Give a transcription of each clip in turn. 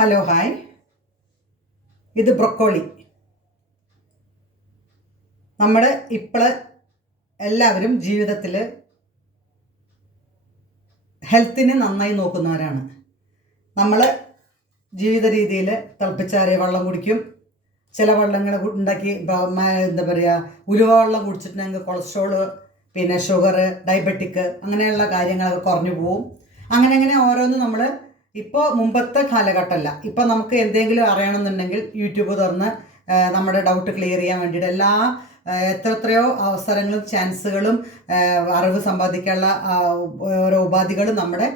Hello hi, ഇത് broccoli. നമ്മുടെ ഇപ്പോൾ എല്ലാവരും ജീവിതത്തിൽ ഹെൽത്തിനെ നന്നായി നോക്കുന്നവരാണ്. നമ്മൾ ജീവിത രീതിയിൽ തിളപ്പിച്ചാറിയ വെള്ളം കുടിക്കും. ചില വെള്ളങ്ങൾ ഉണ്ടാക്കി എന്താ പറയുക, ഉലുവ വെള്ളം കുടിച്ചിട്ടുണ്ടെങ്കിൽ കൊളസ്ട്രോള്, പിന്നെ ഷുഗർ, ഡയബറ്റിക്, അങ്ങനെയുള്ള കാര്യങ്ങളൊക്കെ കുറഞ്ഞു പോവും. അങ്ങനെ ഓരോന്നും നമ്മൾ ഇപ്പോൾ മുമ്പത്തെ കാലഘട്ടമല്ല. ഇപ്പോൾ നമുക്ക് എന്തെങ്കിലും അറിയണമെന്നുണ്ടെങ്കിൽ യൂട്യൂബ് തുറന്ന് നമ്മുടെ ഡൗട്ട് ക്ലിയർ ചെയ്യാൻ വേണ്ടിയിട്ട് എത്രയോ അവസരങ്ങളും ചാൻസുകളും അറിവ് സമ്പാദിക്കാനുള്ള ഓരോ ഉപാധികളും നമ്മുടെ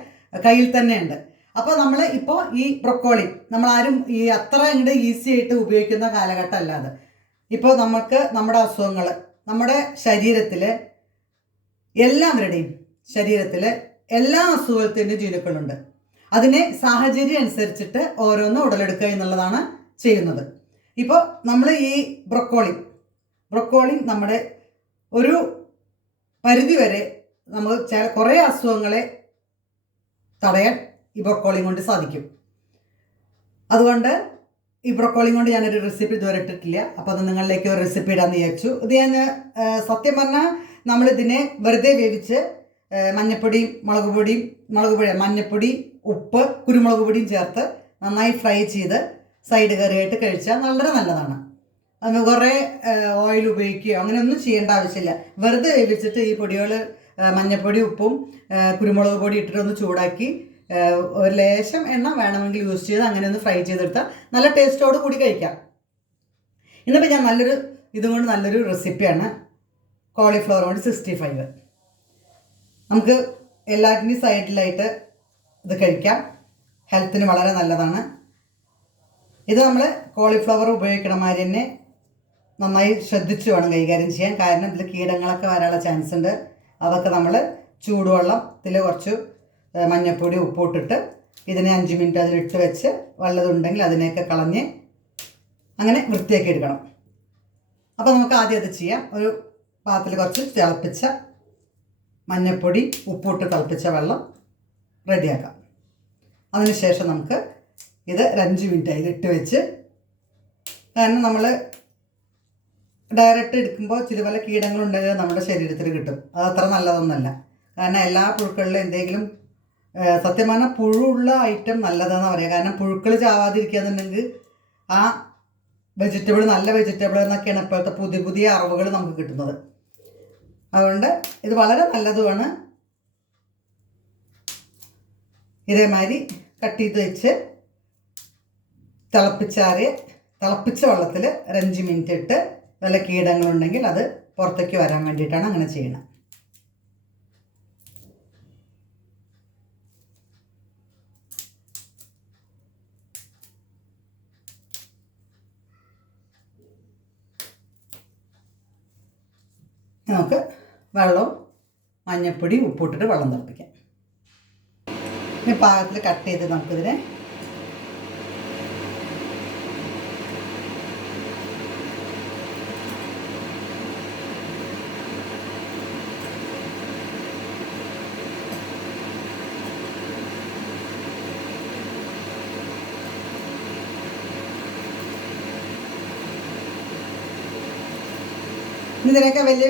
കയ്യിൽ തന്നെയുണ്ട്. അപ്പോൾ നമ്മൾ ഇപ്പോൾ ഈ ബ്രൊക്കോളി നമ്മളാരും അത്ര ഇങ്ങോട്ട് ഈസി ആയിട്ട് ഉപയോഗിക്കുന്ന കാലഘട്ടമല്ല അത്. ഇപ്പോൾ നമുക്ക് നമ്മുടെ അസുഖങ്ങൾ, നമ്മുടെ ശരീരത്തിൽ എല്ലാവരുടെയും ശരീരത്തിൽ എല്ലാ അസുഖത്തിൻ്റെ ജീനുക്കളുണ്ട്. അതിനെ സാഹചര്യം അനുസരിച്ചിട്ട് ഓരോന്ന് ഉടലെടുക്കുക എന്നുള്ളതാണ് ചെയ്യുന്നത്. ഇപ്പോൾ നമ്മൾ ഈ ബ്രൊക്കോളി നമ്മുടെ ഒരു പരിധി വരെ നമ്മൾ കുറേ അസുഖങ്ങളെ തടയാൻ ഈ ബ്രൊക്കോളി കൊണ്ട് സാധിക്കും. അതുകൊണ്ട് ഈ ബ്രൊക്കോളി കൊണ്ട് ഞാനൊരു റെസിപ്പി ഇതുവരെ ഇട്ടിട്ടില്ല. അപ്പോൾ അത് നിങ്ങളിലേക്ക് ഒരു റെസിപ്പി ഇടാമെന്ന് വിചാരിച്ചു. ഇത് ഞാൻ സത്യം പറഞ്ഞാൽ നമ്മളിതിനെ വെറുതെ വേവിച്ച് മഞ്ഞപ്പൊടി, ഉപ്പ്, കുരുമുളക് പൊടിയും ചേർത്ത് നന്നായി ഫ്രൈ ചെയ്ത് സൈഡ് കറിയായിട്ട് കഴിച്ചാൽ വളരെ നല്ലതാണ്. അത് കുറേ ഓയിൽ ഉപയോഗിക്കുകയോ അങ്ങനെയൊന്നും ചെയ്യേണ്ട ആവശ്യമില്ല. വെറുതെ വേവിച്ചിട്ട് ഈ പൊടികൾ മഞ്ഞപ്പൊടി, ഉപ്പും കുരുമുളക് പൊടി ഇട്ടിട്ടൊന്ന് ചൂടാക്കി ഒരു ലേശം എണ്ണ വേണമെങ്കിൽ യൂസ് ചെയ്ത് അങ്ങനെ ഒന്ന് ഫ്രൈ ചെയ്തെടുത്താൽ നല്ല ടേസ്റ്റോട് കൂടി കഴിക്കാം. ഇന്നിപ്പോൾ ഞാൻ നല്ലൊരു റെസിപ്പിയാണ് കോളിഫ്ലവർ കൊണ്ട് 65. നമുക്ക് എല്ലാറ്റിൻ്റെയും സൈഡിലായിട്ട് ഇത് കഴിക്കാം. ഹെൽത്തിന് വളരെ നല്ലതാണ്. ഇത് നമ്മൾ കോളിഫ്ലവർ ഉപയോഗിക്കണ മാതിരി തന്നെ നന്നായി ശ്രദ്ധിച്ച് വേണം കൈകാര്യം ചെയ്യാൻ. കാരണം ഇതിൽ കീടങ്ങളൊക്കെ വരാനുള്ള ചാൻസ് ഉണ്ട്. അതൊക്കെ നമ്മൾ ചൂടുവെള്ളത്തിൽ കുറച്ച് മഞ്ഞൾപ്പൊടി, ഉപ്പിട്ടിട്ട് ഇതിനെ 5 മിനിറ്റ് അതിലിട്ട് വെച്ച് വല്ലതുണ്ടെങ്കിൽ അതിനെയൊക്കെ കളഞ്ഞ് അങ്ങനെ വൃത്തിയാക്കി എടുക്കണം. അപ്പോൾ നമുക്ക് ആദ്യം അത് ചെയ്യാം. ഒരു പാത്രത്തിൽ കുറച്ച് തിളപ്പിച്ച മഞ്ഞൾപ്പൊടി, ഉപ്പിട്ട് തിളപ്പിച്ച വെള്ളം റെഡിയാക്കാം. അതിനുശേഷം നമുക്ക് ഇത് 5 മിനിറ്റ് അതിലിട്ട് വെച്ച്, കാരണം നമ്മൾ ഡയറക്റ്റ് എടുക്കുമ്പോൾ ചില പല കീടങ്ങളുണ്ടെങ്കിൽ നമ്മുടെ ശരീരത്തിൽ കിട്ടും. അത് അത്ര നല്ലതൊന്നുമല്ല. കാരണം എല്ലാ പുഴുക്കളിലും എന്തെങ്കിലും സത്യം പറഞ്ഞാൽ പുഴുള്ള ഐറ്റം നല്ലതെന്ന് പറയുക. കാരണം പുഴുക്കൾ ചാവാതിരിക്കുകയെന്നുണ്ടെങ്കിൽ ആ നല്ല വെജിറ്റബിൾ എന്നൊക്കെയാണ് ഇപ്പോഴത്തെ പുതിയ അറിവുകൾ നമുക്ക് കിട്ടുന്നത്. അതുകൊണ്ട് ഇത് വളരെ നല്ലതുമാണ്. ഇതേമാതിരി കട്ട് ചെയ്ത് വെച്ച് തിളപ്പിച്ച വെള്ളത്തിൽ 5 മിനിറ്റ് ഇട്ട് വല്ല കീടങ്ങളുണ്ടെങ്കിൽ അത് പുറത്തേക്ക് വരാൻ വേണ്ടിയിട്ടാണ് അങ്ങനെ ചെയ്യണം. നമുക്ക് വെള്ളവും മഞ്ഞൾപ്പൊടി, ഉപ്പിട്ടിട്ട് വെള്ളം തിളപ്പിക്കാം. ഇനി പാകത്തിൽ കട്ട് ചെയ്ത് നമുക്കിതിനെ ഇതിനൊക്കെ വലിയ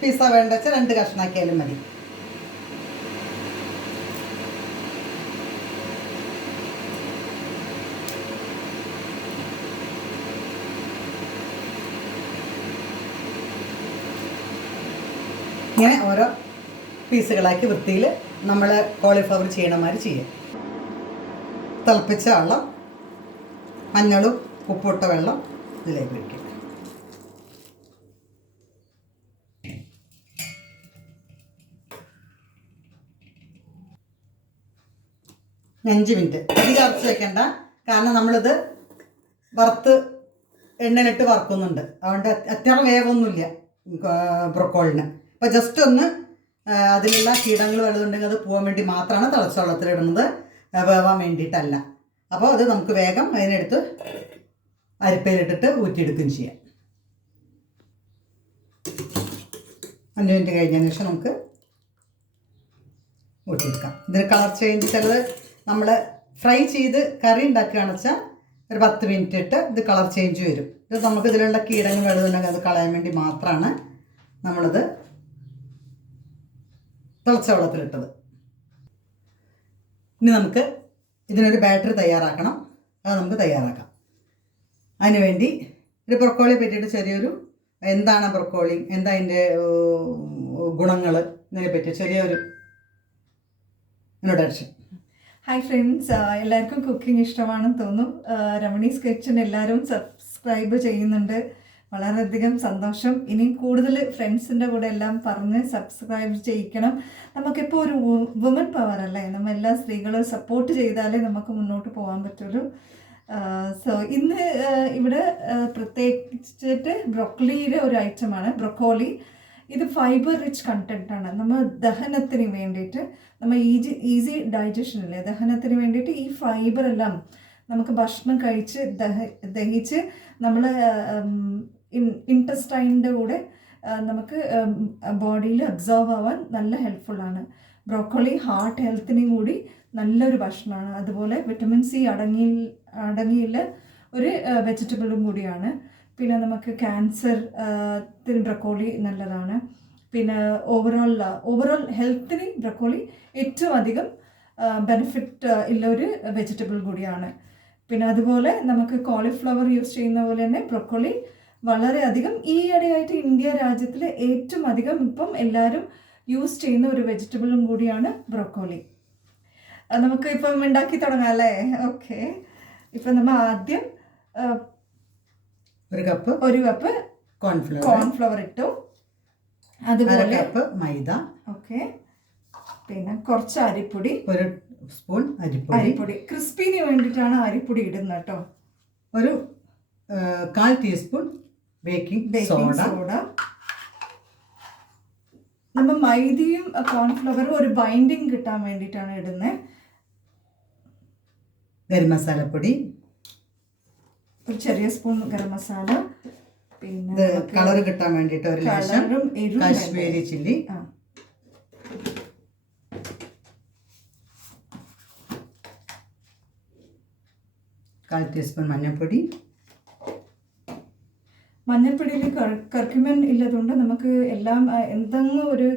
പിസ്സ വേണ്ട വെച്ചാൽ 2 കഷ്ണാക്കിയാലും മതി. ഇങ്ങനെ ഓരോ പീസുകളാക്കി വൃത്തിയിൽ നമ്മൾ കോളിഫ്ലവർ ചെയ്യണമാതിരി ചെയ്യാം. തിളപ്പിച്ച വെള്ളം, മഞ്ഞളും ഉപ്പിട്ട വെള്ളം ഇതിലേക്ക് വയ്ക്കും. 5 മിനിറ്റ് അധികം അരച്ച് വെക്കേണ്ട. കാരണം നമ്മളിത് എണ്ണയിലിട്ട് വറുക്കുന്നുണ്ട്. അതുകൊണ്ട് അത്ര വേവൊന്നുമില്ല ബ്രൊക്കോളിന്. അപ്പോൾ ജസ്റ്റ് ഒന്ന് അതിലുള്ള കീടങ്ങൾ വലുതുണ്ടെങ്കിൽ അത് പോകാൻ വേണ്ടി മാത്രമാണ് തിളച്ച വെള്ളത്തിലിടുന്നത്, വേവാൻ വേണ്ടിയിട്ടല്ല. അപ്പോൾ അത് നമുക്ക് വേഗം അതിനെടുത്ത് അരിപ്പയിലിട്ടിട്ട് ഊറ്റിയെടുക്കുകയും ചെയ്യാം. 5 മിനിറ്റ് കഴിഞ്ഞതിന് ശേഷം നമുക്ക് ഊറ്റിയെടുക്കാം. ഇതിന് കളർ ചേഞ്ച് ചിലത് നമ്മൾ ഫ്രൈ ചെയ്ത് കറി ഉണ്ടാക്കുകയാണെന്ന് വെച്ചാൽ ഒരു 10 മിനിറ്റ് ഇട്ട് ഇത് കളർ ചേഞ്ച് വരും. ഇത് നമുക്ക് ഇതിലുള്ള കീടങ്ങൾ വെള്ളമുണ്ടെങ്കിൽ അത് കളയാൻ വേണ്ടി മാത്രമാണ് നമ്മളിത് തിളച്ച വെള്ളത്തിലിട്ടത്. ഇനി നമുക്ക് ഇതിനൊരു ബാറ്ററി തയ്യാറാക്കണം. അത് നമുക്ക് തയ്യാറാക്കാം. അതിനുവേണ്ടി ഒരു ബ്രൊക്കോളിയെ പറ്റിയിട്ട് ചെറിയൊരു എന്താണ് ബ്രൊക്കോളി, എന്താ അതിൻ്റെ ഗുണങ്ങൾ ഇതിനെ പറ്റി ചെറിയൊരു ഇൻട്രൊഡക്ഷൻ. ഹായ് ഫ്രണ്ട്സ്, എല്ലാവർക്കും കുക്കിംഗ് ഇഷ്ടമാണെന്ന് തോന്നും. രമണീസ് കിച്ചൺ എല്ലാവരും സബ്സ്ക്രൈബ് ചെയ്യുന്നുണ്ട്, വളരെയധികം സന്തോഷം. ഇനിയും കൂടുതൽ ഫ്രണ്ട്സിൻ്റെ കൂടെ എല്ലാം പറഞ്ഞ് സബ്സ്ക്രൈബ് ചെയ്യിക്കണം. നമുക്കിപ്പോൾ ഒരു വുമൺ പവർ അല്ലേ, നമ്മൾ എല്ലാ സ്ത്രീകളും സപ്പോർട്ട് ചെയ്താലേ നമുക്ക് മുന്നോട്ട് പോകാൻ പറ്റുള്ളൂ. സോ ഇന്ന് ഇവിടെ പ്രത്യേകിച്ചിട്ട് ബ്രൊക്കോളിയുടെ ഒരു ഐറ്റമാണ് ബ്രൊക്കോളി. ഇത് ഫൈബർ റിച്ച് കണ്ടൻറ്റാണ്. നമ്മൾ ദഹനത്തിന് വേണ്ടിയിട്ട്, നമ്മൾ ഈസി ഡൈജഷൻ അല്ലേ, ദഹനത്തിന് വേണ്ടിയിട്ട് ഈ ഫൈബറെല്ലാം നമുക്ക് ഭക്ഷണം കഴിച്ച് ദഹിച്ച് നമ്മൾ ഇൻറ്റസ്റ്റൈൻ്റെ കൂടെ നമുക്ക് ബോഡിയിൽ അബ്സോർവ് ആവാൻ നല്ല ഹെൽപ്ഫുള്ളാണ്. ബ്രോക്കോളി ഹാർട്ട് ഹെൽത്തിനും കൂടി നല്ലൊരു ഭക്ഷണമാണ്. അതുപോലെ വിറ്റമിൻ സി അടങ്ങിയുള്ള ഒരു വെജിറ്റബിളും കൂടിയാണ്. പിന്നെ നമുക്ക് ക്യാൻസർ ബ്രൊക്കോളി നല്ലതാണ്. പിന്നെ ഓവറോൾ ഹെൽത്തിന് ബ്രൊക്കോളി ഏറ്റവും അധികം ബെനിഫിറ്റ് ഉള്ള ഒരു വെജിറ്റബിൾ കൂടിയാണ്. പിന്നെ അതുപോലെ നമുക്ക് കോളിഫ്ലവർ യൂസ് ചെയ്യുന്ന പോലെ തന്നെ ബ്രൊക്കോളി വളരെയധികം ഈയിടെയായിട്ട് ഇന്ത്യ രാജ്യത്തിൽ ഏറ്റവും അധികം ഇപ്പം എല്ലാവരും യൂസ് ചെയ്യുന്ന ഒരു വെജിറ്റബിളും കൂടിയാണ് ബ്രൊക്കോളി. നമുക്ക് ഇപ്പം ഉണ്ടാക്കി തുടങ്ങാം അല്ലേ? ഓക്കെ, ഇപ്പം നമ്മൾ ആദ്യം ഒരു കപ്പ് കോൺഫ്ലവർ ഇട്ടു, അതുപോലെ മൈദ, ഓക്കെ, പിന്നെ കുറച്ച് അരിപ്പൊടി, ഒരു സ്പൂൺ അരിപ്പൊടി. ക്രിസ്പിന് വേണ്ടിയിട്ടാണ് അരിപ്പൊടി ഇടുന്നത് കേട്ടോ. ഒരു 1/4 ടീസ്പൂൺ ബേക്കിംഗ് സോഡ. നമ്മൾ മൈദയും കോൺഫ്ലവറും ഒരു ബൈൻഡിങ് കിട്ടാൻ വേണ്ടിയിട്ടാണ് ഇടുന്നത്. ഗരം മസാലപ്പൊടി, ഒരു ചെറിയ സ്പൂൺ ഗരം മസാല, പിന്നെ കളർ കിട്ടാൻ വേണ്ടിയിട്ട് ഒരു കാശ്മീരി ചില്ലി, കാൽ ടീസ്പൂൺ മഞ്ഞൾപ്പൊടി. മഞ്ഞൾപ്പൊടിയിൽ കർക്യുമിൻ ഇല്ലതുകൊണ്ട് നമുക്ക് എല്ലാം എന്തെങ്കിലും ഒരു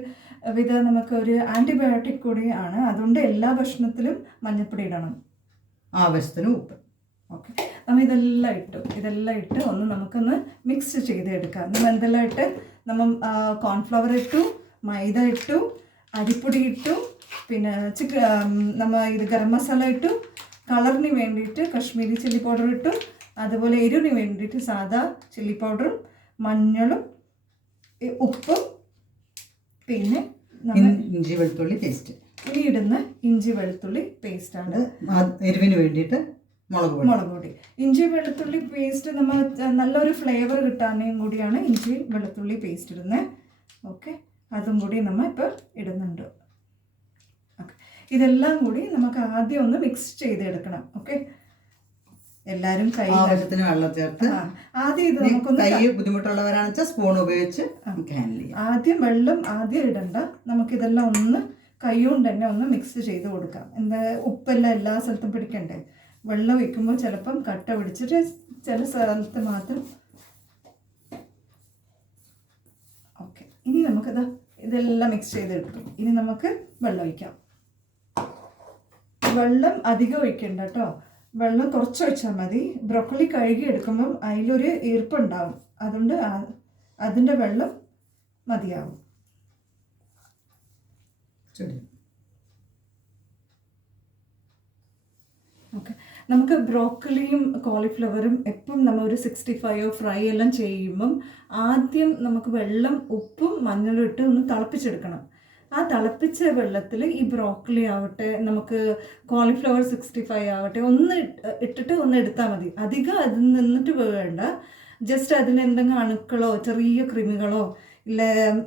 വിധ നമുക്ക് ഒരു ആൻറ്റിബയോട്ടിക് കൂടിയാണ്. അതുകൊണ്ട് എല്ലാ ഭക്ഷണത്തിലും മഞ്ഞൾപ്പൊടി ഇടണം. ആവശ്യത്തിന് ഉപ്പ്. ഓക്കെ, നമ്മൾ ഇതെല്ലാം ഇട്ട് ഒന്ന് നമുക്കൊന്ന് മിക്സ് ചെയ്തെടുക്കാം. നമ്മൾ എന്തെല്ലാം ഇട്ട്, നമ്മൾ കോൺഫ്ലവർ ഇട്ടു, മൈദ ഇട്ടു, അരിപ്പൊടി ഇട്ടു, പിന്നെ നമ്മൾ ഇത് ഗരം മസാല ഇട്ടു, കളറിന് വേണ്ടിയിട്ട് കാശ്മീരി ചില്ലി പൗഡർ ഇട്ടു, അതുപോലെ എരിവിന് വേണ്ടിയിട്ട് സാദാ ചില്ലി പൗഡറും മഞ്ഞളും ഉപ്പും, പിന്നെ ഇഞ്ചി വെളുത്തുള്ളി പേസ്റ്റ്. ഇനി ഇടുന്ന ഇഞ്ചി വെളുത്തുള്ളി പേസ്റ്റാണ്. എരിവിന് വേണ്ടിയിട്ട് മുളക് പൊടി. ഇഞ്ചി വെളുത്തുള്ളി പേസ്റ്റ് നമ്മൾ നല്ലൊരു ഫ്ലേവർ കിട്ടാനും കൂടിയാണ് ഇഞ്ചി വെളുത്തുള്ളി പേസ്റ്റ് ഇടുന്നത്. ഓക്കെ, അതും കൂടി നമ്മൾ ഇപ്പോൾ ഇടുന്നുണ്ട്. ഓക്കെ, ഇതെല്ലാം കൂടി നമുക്ക് ആദ്യം ഒന്ന് മിക്സ് ചെയ്തെടുക്കണം. ഓക്കെ, എല്ലാവരും ആവശ്യത്തിന് വെള്ളം ചേർത്ത് ആദ്യം ഇത് നമുക്കൊന്ന് ബുദ്ധിമുട്ടുള്ളവരാണെന്ന് വെച്ചാൽ സ്പൂൺ ഉപയോഗിച്ച് ആദ്യം വെള്ളം ഇടണ്ട. നമുക്കിതെല്ലാം ഒന്ന് കൈ കൊണ്ട് തന്നെ ഒന്ന് മിക്സ് ചെയ്ത് കൊടുക്കാം. എന്താ, ഉപ്പെല്ലാം എല്ലാ സ്ഥലത്തും പിടിക്കണ്ടേ. വെള്ളം ഒഴിക്കുമ്പോൾ ചിലപ്പം കട്ട പിടിച്ചിട്ട് ചില സ്ഥലത്ത് മാത്രം. ഓക്കെ, ഇനി നമുക്കിതാ ഇതെല്ലാം മിക്സ് ചെയ്തെടുക്കും. ഇനി നമുക്ക് വെള്ളം ഒഴിക്കാം. വെള്ളം അധികം ഒഴിക്കണ്ട കേട്ടോ, വെള്ളം കുറച്ച് ഒഴിച്ചാൽ മതി. ബ്രൊക്കോളി കഴുകി എടുക്കുമ്പം അതിലൊരു ഈർപ്പുണ്ടാവും, അതുകൊണ്ട് അതിൻ്റെ വെള്ളം മതിയാവും. ഓക്കെ, നമുക്ക് ബ്രോക്കലിയും കോളിഫ്ലവറും എപ്പം നമ്മൾ ഒരു 65 ഫ്രൈ എല്ലാം ചെയ്യുമ്പം ആദ്യം നമുക്ക് വെള്ളം ഉപ്പും മഞ്ഞളും ഇട്ട് ഒന്ന് തിളപ്പിച്ചെടുക്കണം. ആ തിളപ്പിച്ച വെള്ളത്തിൽ ഈ ബ്രോക്കലി ആവട്ടെ, നമുക്ക് കോളിഫ്ലവർ 65 ആവട്ടെ, ഒന്ന് ഇട്ടിട്ട് ഒന്ന് എടുത്താൽ മതി. അധികം അതിൽ നിന്നിട്ട് വേണ്ട. ജസ്റ്റ് അതിൽ എന്തെങ്കിലും അണുക്കളോ ചെറിയ കൃമികളോ ഇല്ല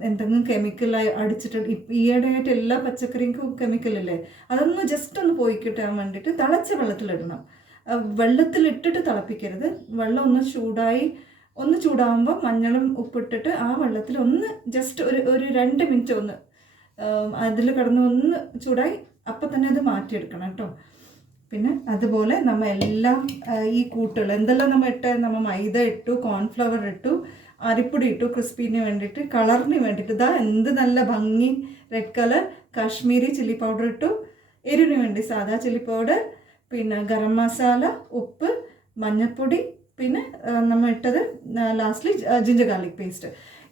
എന്തെങ്കിലും കെമിക്കൽ അടിച്ചിട്ട്, ഈയിടെയായിട്ട് എല്ലാ പച്ചക്കറിക്കും കെമിക്കലല്ലേ, അതൊന്ന് ജസ്റ്റ് ഒന്ന് പോയി കിട്ടാൻ വേണ്ടിയിട്ട് തിളച്ച വെള്ളത്തിലിടണം. വെള്ളത്തിലിട്ടിട്ട് തിളപ്പിക്കരുത്. വെള്ളം ഒന്ന് ചൂടാകുമ്പോൾ മഞ്ഞളും ഉപ്പിട്ടിട്ട് ആ വെള്ളത്തിൽ ഒന്ന് ജസ്റ്റ് ഒരു 2 മിനിറ്റ് ഒന്ന് അതിൽ കിടന്ന് ഒന്ന് ചൂടായി അപ്പം തന്നെ അത് മാറ്റിയെടുക്കണം കേട്ടോ. പിന്നെ അതുപോലെ നമ്മൾ എല്ലാം ഈ കൂട്ടുകൾ എന്തെല്ലാം നമ്മൾ നമ്മൾ മൈദ ഇട്ടു, കോൺഫ്ലവർ ഇട്ടു, അരിപ്പൊടി ഇട്ടു ക്രിസ്പിന് വേണ്ടിയിട്ട്, കളറിന് വേണ്ടിയിട്ട്. ഇതാ എന്ത് നല്ല ഭംഗി, red colour. Kashmiri chilli powder ഇട്ടു, എരിവിന് വേണ്ടി സാദാ ചില്ലി പൗഡർ, പിന്നെ ഗരം മസാല, ഉപ്പ്, മഞ്ഞൾപ്പൊടി, പിന്നെ നമ്മൾ ഇട്ടത് ലാസ്റ്റ്ലി ജിഞ്ചർ ഗാർലിക് പേസ്റ്റ്.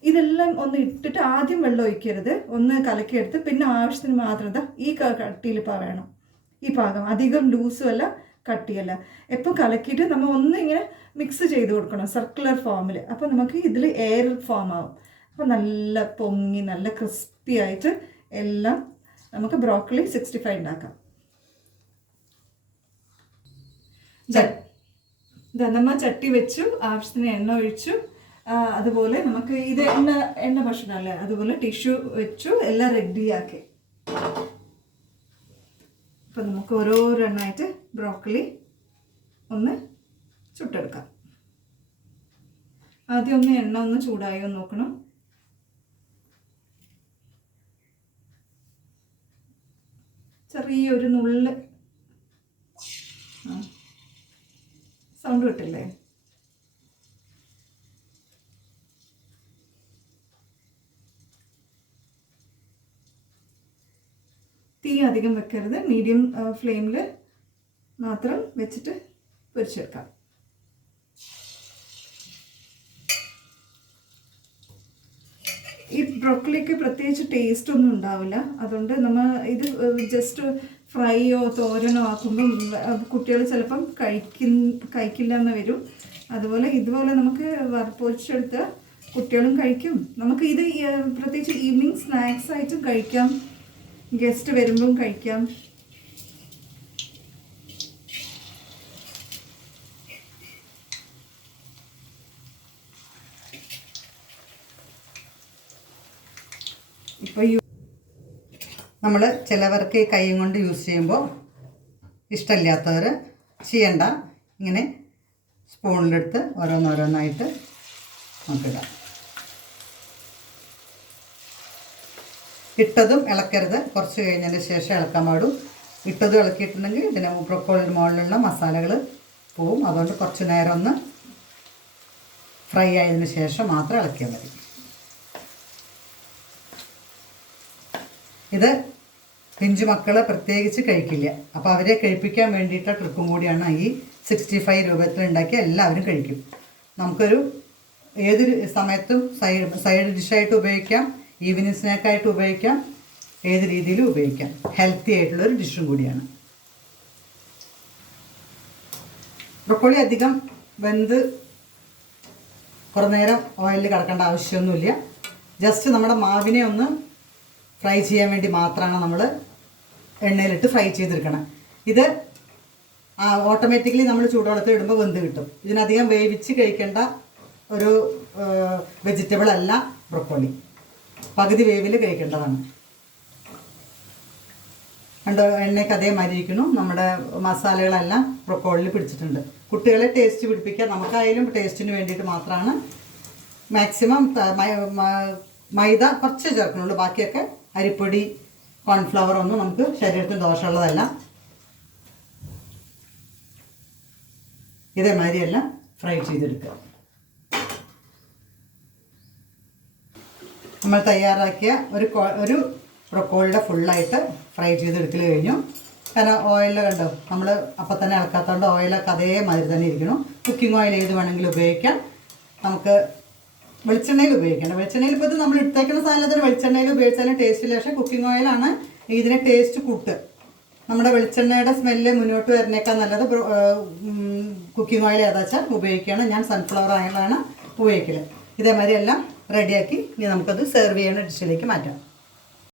ഇതെല്ലാം ഒന്ന് ഇട്ടിട്ട് ആദ്യം വെള്ളം ഒഴിക്കരുത്, ഒന്ന് കലക്കിയെടുത്ത് പിന്നെ ആവശ്യത്തിന് മാത്രം ഈ കട്ടിയിൽ വേണം. ഈ പാകം അധികം ലൂസും അല്ല കട്ടിയല്ല. എപ്പോൾ കലക്കിയിട്ട് നമ്മൾ ഒന്ന് ഇങ്ങനെ മിക്സ് ചെയ്ത് കൊടുക്കണം സർക്കുലർ ഫോമിൽ. അപ്പോൾ നമുക്ക് ഇതിൽ എയർ ഫോം ആവും. അപ്പോൾ നല്ല പൊങ്ങി നല്ല ക്രിസ്പി ആയിട്ട് എല്ലാം നമുക്ക് ബ്രോക്കലി 65 ഉണ്ടാക്കാം. നമ്മൾ ചട്ടി വെച്ചു, ആവശ്യത്തിന് എണ്ണ ഒഴിച്ചു. അതുപോലെ നമുക്ക് ഇത് എണ്ണ ഭക്ഷണമല്ലേ, അതുപോലെ ടിഷ്യൂ വെച്ചു, എല്ലാം റെഡിയാക്കി. അപ്പോൾ നമുക്ക് ഓരോരെണ്ണമായിട്ട് ബ്രോക്കലി ഒന്ന് ചുട്ടെടുക്കാം. ആദ്യം ഒന്ന് എണ്ണ ഒന്ന് ചൂടായോ നോക്കണം. ചെറിയൊരു നുള്ള് സൗണ്ട് കിട്ടില്ലേ? തീ അധികം വെക്കരുത്, മീഡിയം ഫ്ലെയിമിൽ മാത്രം വെച്ചിട്ട് പൊരിച്ചെടുക്കാം. ഈ ബ്രോക്കലിക്ക് പ്രത്യേകിച്ച് ടേസ്റ്റ് ഒന്നും ഉണ്ടാവില്ല. അതുകൊണ്ട് നമ്മൾ ഇത് ജസ്റ്റ് ഫ്രൈയോ തോരനോ ആക്കുമ്പം കുട്ടികൾ ചിലപ്പം കഴിക്കില്ല എന്ന് വരും. അതുപോലെ ഇതുപോലെ നമുക്ക് പൊരിച്ചെടുത്ത് കുട്ടികളും കഴിക്കും. നമുക്ക് ഇത് പ്രത്യേകിച്ച് ഈവനിങ് സ്നാക്സ് ആയിട്ടും കഴിക്കാം, ഗസ്റ്റ് വരുമ്പം കഴിക്കാം. ഇപ്പോൾ നമ്മൾ ചിലവർക്ക് കൈയും കൊണ്ട് യൂസ് ചെയ്യുമ്പോൾ ഇഷ്ടമില്ലാത്തവർ ചെയ്യണ്ട. ഇങ്ങനെ സ്പൂണിലെടുത്ത് ഓരോന്നോരോന്നായിട്ട് നമുക്കിടാം. ഇട്ടതും ഇളക്കരുത്, കുറച്ച് കഴിഞ്ഞതിന് ശേഷം ഇളക്കാൻ പാടും. ഇട്ടതും ഇളക്കിയിട്ടുണ്ടെങ്കിൽ ഇതിന് ബ്രോക്കോളിയുടെ മുകളിലുള്ള മസാലകൾ പോവും. അതുകൊണ്ട് കുറച്ച് നേരം ഒന്ന് ഫ്രൈ ആയതിനു ശേഷം മാത്രം ഇളക്കിയാൽ മതി. ഇത് പിഞ്ചു മക്കൾ പ്രത്യേകിച്ച് കഴിക്കില്ല. അപ്പോൾ അവരെ കഴിപ്പിക്കാൻ വേണ്ടിയിട്ട് ട്രിപ്പും കൂടിയാണ് ഈ 65 രൂപത്തിൽ ഉണ്ടാക്കി എല്ലാവരും കഴിക്കും. നമുക്കൊരു ഏതൊരു സമയത്തും സൈഡ് ഡിഷായിട്ട് ഉപയോഗിക്കാം, ഈവനിങ് സ്നാക്കായിട്ട് ഉപയോഗിക്കാം, ഏത് രീതിയിലും ഉപയോഗിക്കാം. ഹെൽത്തി ആയിട്ടുള്ളൊരു ഡിഷും കൂടിയാണ്. ബ്രോക്കോളി അധികം വെന്ത് കുറേ നേരം ഓയിലിൽ കിടക്കേണ്ട ആവശ്യമൊന്നുമില്ല. ജസ്റ്റ് നമ്മുടെ മാവിനെ ഒന്ന് ഫ്രൈ ചെയ്യാൻ വേണ്ടി മാത്രമാണ് നമ്മൾ എണ്ണയിലിട്ട് ഫ്രൈ ചെയ്തെടുക്കണം. ഇത് ഓട്ടോമാറ്റിക്കലി നമ്മൾ ചൂടുവെള്ളത്തിൽ ഇടുമ്പോൾ വെന്ത് കിട്ടും. ഇതിനധികം വേവിച്ച് കഴിക്കേണ്ട ഒരു വെജിറ്റബിൾ അല്ല ബ്രോക്കോളി. പകുതി വേവിൽ കഴിക്കേണ്ടതാണ്. കണ്ടോ, എണ്ണയ്ക്ക് അതേമാതിരി ഇരിക്കുന്നു. നമ്മുടെ മസാലകളെല്ലാം ബ്രോക്കോളിൽ പിടിച്ചിട്ടുണ്ട്. കുട്ടികളെ ടേസ്റ്റ് പിടിപ്പിക്കാൻ നമുക്കായാലും ടേസ്റ്റിന് വേണ്ടിയിട്ട് മാത്രമാണ് മാക്സിമം മൈദ കുറച്ച് ചേർക്കുന്നുള്ളൂ. ബാക്കിയൊക്കെ അരിപ്പൊടി, കോൺഫ്ലവർ ഒന്നും നമുക്ക് ശരീരത്തിന് ദോഷമുള്ളതല്ല. ഇതേമാതിരിയെല്ലാം ഫ്രൈ ചെയ്തെടുക്കുക. നമ്മൾ തയ്യാറാക്കിയ ഒരു ബ്രോക്കോളിയുടെ ഫുള്ളായിട്ട് ഫ്രൈ ചെയ്തെടുക്കൽ കഴിഞ്ഞു. കാരണം ഓയിൽ കണ്ടോ, നമ്മൾ അപ്പം തന്നെ ഇളക്കാത്തതുകൊണ്ട് ഓയിലൊക്കെ അതേമാതിരി തന്നെ ഇരിക്കണം. കുക്കിംഗ് ഓയിൽ ഏത് വേണമെങ്കിലും ഉപയോഗിക്കാം. നമുക്ക് വെളിച്ചെണ്ണയിൽ ഉപയോഗിക്കണം. വെളിച്ചെണ്ണയിൽ ഇപ്പോൾ ഇത് നമ്മൾ എടുത്തേക്കുന്ന സാധനത്തിന് വെളിച്ചെണ്ണയിൽ ഉപയോഗിച്ചാലും ടേസ്റ്റില്ല. പക്ഷേ കുക്കിംഗ് ഓയിലാണ് ഇതിനെ ടേസ്റ്റ് കൂട്ട്. നമ്മുടെ വെളിച്ചെണ്ണയുടെ സ്മെല്ല് മുന്നോട്ട് വരുന്നേക്കാൾ നല്ലത് കുക്കിംഗ് ഓയിൽ ഏതാ വെച്ചാൽ ഉപയോഗിക്കുകയാണ്. ഞാൻ സൺഫ്ലവർ ഓയിലാണ് ഉപയോഗിക്കൽ. ഇതേമാതിരി എല്ലാം റെഡിയാക്കി ഇനി നമുക്കത് സെർവ് ചെയ്യുന്ന ഡിഷിലേക്ക് മാറ്റാം.